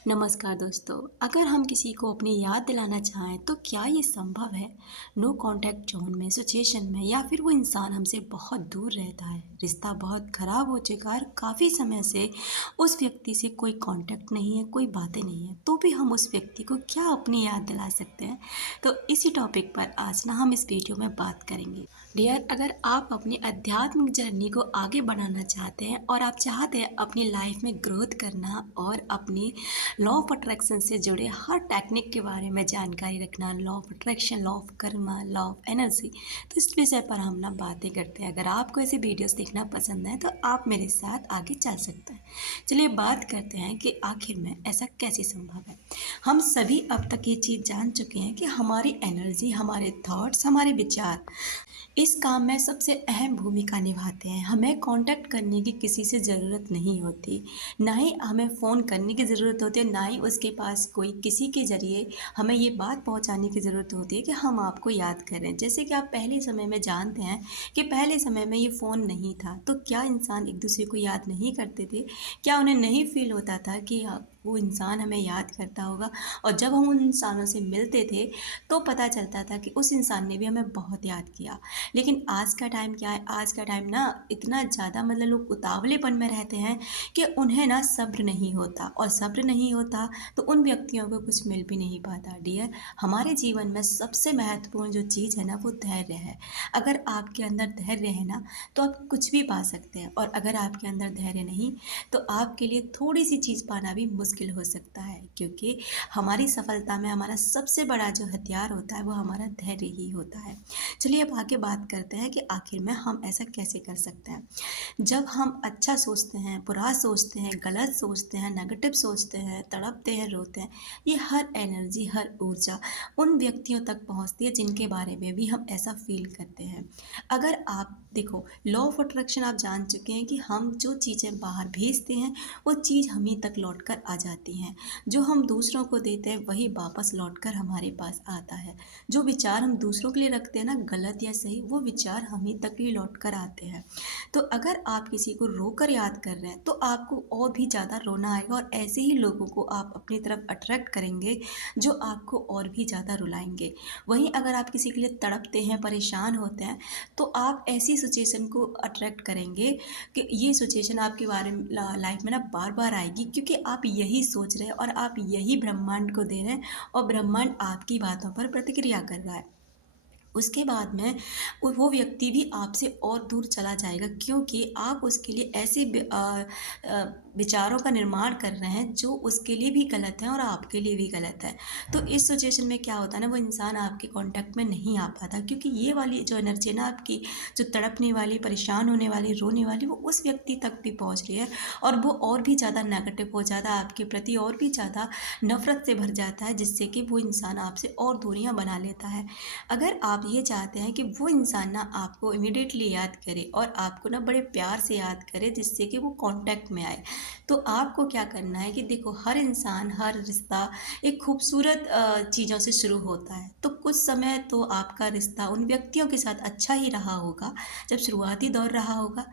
नमस्कार दोस्तों। अगर हम किसी को अपनी याद दिलाना चाहें तो क्या ये संभव है? नो कॉन्टैक्ट ज़ोन में, सिचुएशन में, या फिर वो इंसान हमसे बहुत दूर रहता है, रिश्ता बहुत ख़राब हो चुका है और काफ़ी समय से उस व्यक्ति से कोई कॉन्टैक्ट नहीं है, कोई बातें नहीं है, तो भी हम उस व्यक्ति को क्या अपनी याद दिला सकते हैं? तो इसी टॉपिक पर आज ना हम इस वीडियो में बात करेंगे। डियर, अगर आप अपनी आध्यात्मिक जर्नी को आगे बढ़ाना चाहते हैं और आप चाहते हैं अपनी लाइफ में ग्रोथ करना और अपनी लॉ ऑफ अट्रैक्शन से जुड़े हर टेक्निक के बारे में जानकारी रखना, law of attraction, law of Karma, law of energy, तो इस विषय पर हम ना बातें करते हैं। अगर आपको ऐसे वीडियोस देखना पसंद है तो आप मेरे साथ आगे चल सकते हैं। चलिए बात करते हैं कि आखिर में ऐसा कैसे संभव है। हम सभी अब तक ये चीज़ जान चुके हैं कि हमारी एनर्जी, हमारे थॉट्स, हमारे विचार इस काम में सबसे अहम भूमिका निभाते हैं। हमें कांटेक्ट करने की किसी से ज़रूरत नहीं होती, ना ही हमें फ़ोन करने की ज़रूरत होती है, ना ही उसके पास कोई किसी के ज़रिए हमें ये बात पहुंचाने की ज़रूरत होती है कि हम आपको याद करें। जैसे कि आप पहले समय में जानते हैं कि पहले समय में ये फ़ोन नहीं था, तो क्या इंसान एक दूसरे को याद नहीं करते थे? क्या उन्हें नहीं फ़ील होता था कि वो इंसान हमें याद करता होगा? और जब हम उन इंसानों से मिलते थे तो पता चलता था कि उस इंसान ने भी हमें बहुत याद किया। लेकिन आज का टाइम क्या है, आज का टाइम ना इतना ज़्यादा मतलब लोग उतावलेपन में रहते हैं कि उन्हें ना सब्र नहीं होता, और सब्र नहीं होता तो उन व्यक्तियों को कुछ मिल भी नहीं पाता। डियर, हमारे जीवन में सबसे महत्वपूर्ण जो चीज़ है ना वो धैर्य है। अगर आपके अंदर धैर्य है ना तो आप कुछ भी पा सकते हैं, और अगर आपके अंदर धैर्य नहीं तो आपके लिए थोड़ी सी चीज़ पाना भी मुश्किल हो सकता है, क्योंकि हमारी सफलता में हमारा सबसे बड़ा जो हथियार होता है वो हमारा धैर्य ही होता है। चलिए अब आगे बात करते हैं कि आखिर में हम ऐसा कैसे कर सकते हैं। जब हम अच्छा सोचते हैं, बुरा सोचते हैं, गलत सोचते हैं, नेगेटिव सोचते हैं, तड़पते हैं, रोते हैं, ये हर एनर्जी, हर ऊर्जा उन व्यक्तियों तक पहुंचती है जिनके बारे में भी हम ऐसा फील करते हैं। अगर आप देखो, लॉ ऑफ अट्रैक्शन आप जान चुके हैं कि हम जो चीज़ें बाहर भेजते हैं वो चीज़ हम ही तक लौट कर आ जाती हैं। जो हम दूसरों को देते हैं वही वापस लौट कर हमारे पास आता है। जो विचार हम दूसरों के लिए रखते हैं ना, गलत या सही, वो विचार हम ही तक ही लौट कर आते हैं। तो अगर आप किसी को रोकर याद कर रहे हैं तो आपको और भी ज़्यादा रोना आएगा, और ऐसे ही लोगों को आप अपनी तरफ अट्रैक्ट करेंगे जो आपको और भी ज़्यादा रुलाएंगे। वहीं अगर आप किसी के लिए तड़पते हैं, परेशान होते हैं, तो आप ऐसी सिचुएशन को अट्रैक्ट करेंगे कि ये सिचुएशन आपके बारे में लाइफ में ना बार बार आएगी, क्योंकि आप यही सोच रहे हैं और आप यही ब्रह्मांड को दे रहे हैं, और ब्रह्मांड आपकी बातों पर प्रतिक्रिया कर रहा है। उसके बाद में वो व्यक्ति भी आपसे और दूर चला जाएगा, क्योंकि आप उसके लिए ऐसे विचारों का निर्माण कर रहे हैं जो उसके लिए भी गलत है और आपके लिए भी गलत है। तो इस सिचुएशन में क्या होता है ना, वो इंसान आपके कांटेक्ट में नहीं आ पाता, क्योंकि ये वाली जो एनर्जी है ना आपकी, जो तड़पने वाली, परेशान होने वाली, रोने वाली, वो उस व्यक्ति तक भी पहुंच रही है, और वो और भी ज़्यादा नेगेटिव हो जाता है आपके प्रति, और भी ज़्यादा नफरत से भर जाता है, जिससे कि वो इंसान आपसे और दूरियां बना लेता है। अगर आप ये चाहते हैं कि वो इंसान ना आपको इमीडिएटली याद करे और आपको ना बड़े प्यार से याद करे जिससे कि वो कांटेक्ट में आए, तो आपको क्या करना है कि देखो, हर इंसान, हर रिश्ता एक खूबसूरत चीज़ों से शुरू होता है। तो कुछ समय तो आपका रिश्ता उन व्यक्तियों के साथ अच्छा ही रहा होगा जब शुरुआती दौर रहा होगा।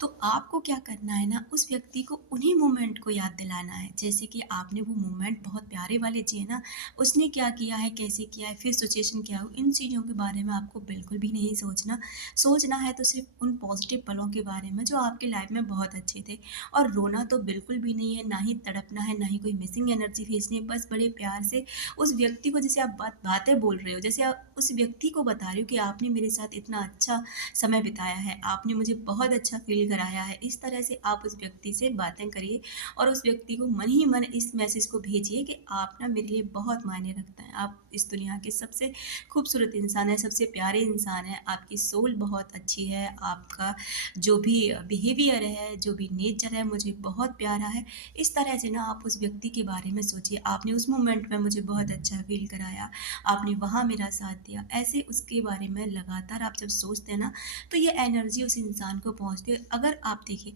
तो आपको क्या करना है ना, उस व्यक्ति को उन्हीं मोमेंट को याद दिलाना है, जैसे कि आपने वो मोमेंट बहुत प्यारे वाले जिए ना, उसने क्या किया है, कैसे किया है, फिर सिचुएशन क्या हो, इन चीज़ों के बारे में आपको बिल्कुल भी नहीं सोचना। सोचना है तो सिर्फ उन पॉजिटिव पलों के बारे में जो आपकी लाइफ में बहुत अच्छे थे। और रोना तो बिल्कुल भी नहीं है, ना ही तड़पना है, ना ही कोई मिसिंग एनर्जी भेजनी है। बस बड़े प्यार से उस व्यक्ति को, जैसे आप बातें बोल रहे हो, जैसे आप उस व्यक्ति को बता रहे हो कि आपने मेरे साथ इतना अच्छा समय बिताया है, आपने मुझे बहुत अच्छा फ़ील कराया है। इस तरह से आप उस व्यक्ति से बातें करिए और उस व्यक्ति को मन ही मन इस मैसेज को भेजिए कि आप ना मेरे लिए बहुत मायने रखते हैं। आप इस दुनिया के सबसे खूबसूरत इंसान हैं, सबसे प्यारे इंसान हैं, आपकी सोल बहुत अच्छी है, आपका जो भी बिहेवियर है, जो भी नेचर है, मुझे बहुत प्यारा है। इस तरह से ना आप उस व्यक्ति के बारे में सोचिए, आपने उस मोमेंट में मुझे बहुत अच्छा फ़ील कराया, आपने वहाँ मेरा साथ दिया। ऐसे उसके बारे में लगातार आप जब सोचते हैं ना, तो ये एनर्जी उस इंसान को पहुँचती है। अगर आप देखिए,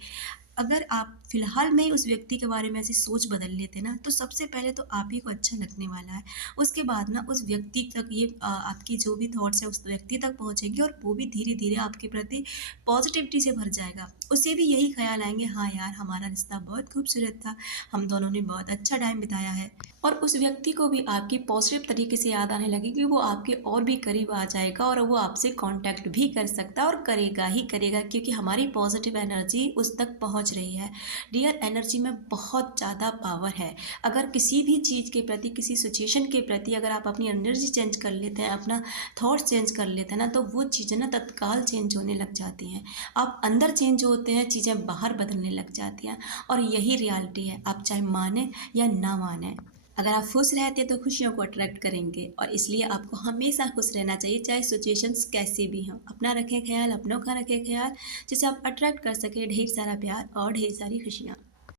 अगर आप फ़िलहाल में ही उस व्यक्ति के बारे में ऐसी सोच बदल लेते ना, तो सबसे पहले तो आप ही को अच्छा लगने वाला है। उसके बाद ना उस व्यक्ति तक ये आपकी जो भी थॉट्स हैं उस व्यक्ति तक पहुँचेंगे और वो भी धीरे-धीरे आपके प्रति पॉज़िटिविटी से भर जाएगा। उसे भी यही ख़्याल आएँगे, हाँ यार, हमारा रिश्ता बहुत खूबसूरत था, हम दोनों ने बहुत अच्छा टाइम बिताया है। और उस व्यक्ति को भी आपकी पॉज़िटिव तरीके से याद आने लगेगी, वो आपके और भी करीब आ जाएगा और वो आपसे कॉन्टैक्ट भी कर सकता है और करेगा ही करेगा, क्योंकि हमारी पॉज़िटिव एनर्जी उस तक पहुँच रही है। डियर, एनर्जी में बहुत ज़्यादा पावर है। अगर किसी भी चीज़ के प्रति, किसी सिचुएशन के प्रति अगर आप अपनी एनर्जी चेंज कर लेते हैं, अपना थॉट्स चेंज कर लेते हैं ना, तो वो चीज़ें ना तत्काल चेंज होने लग जाती हैं। आप अंदर चेंज होते हैं, चीज़ें बाहर बदलने लग जाती हैं और यही रियलिटी है, आप चाहे मानें या ना मानें। अगर आप खुश रहते हैं तो खुशियों को अट्रैक्ट करेंगे और इसलिए आपको हमेशा खुश रहना चाहिए, चाहे सिचुएशंस कैसी भी हों। अपना रखें ख्याल, अपनों का रखें ख्याल, जिससे आप अट्रैक्ट कर सकें ढेर सारा प्यार और ढेर सारी खुशियाँ।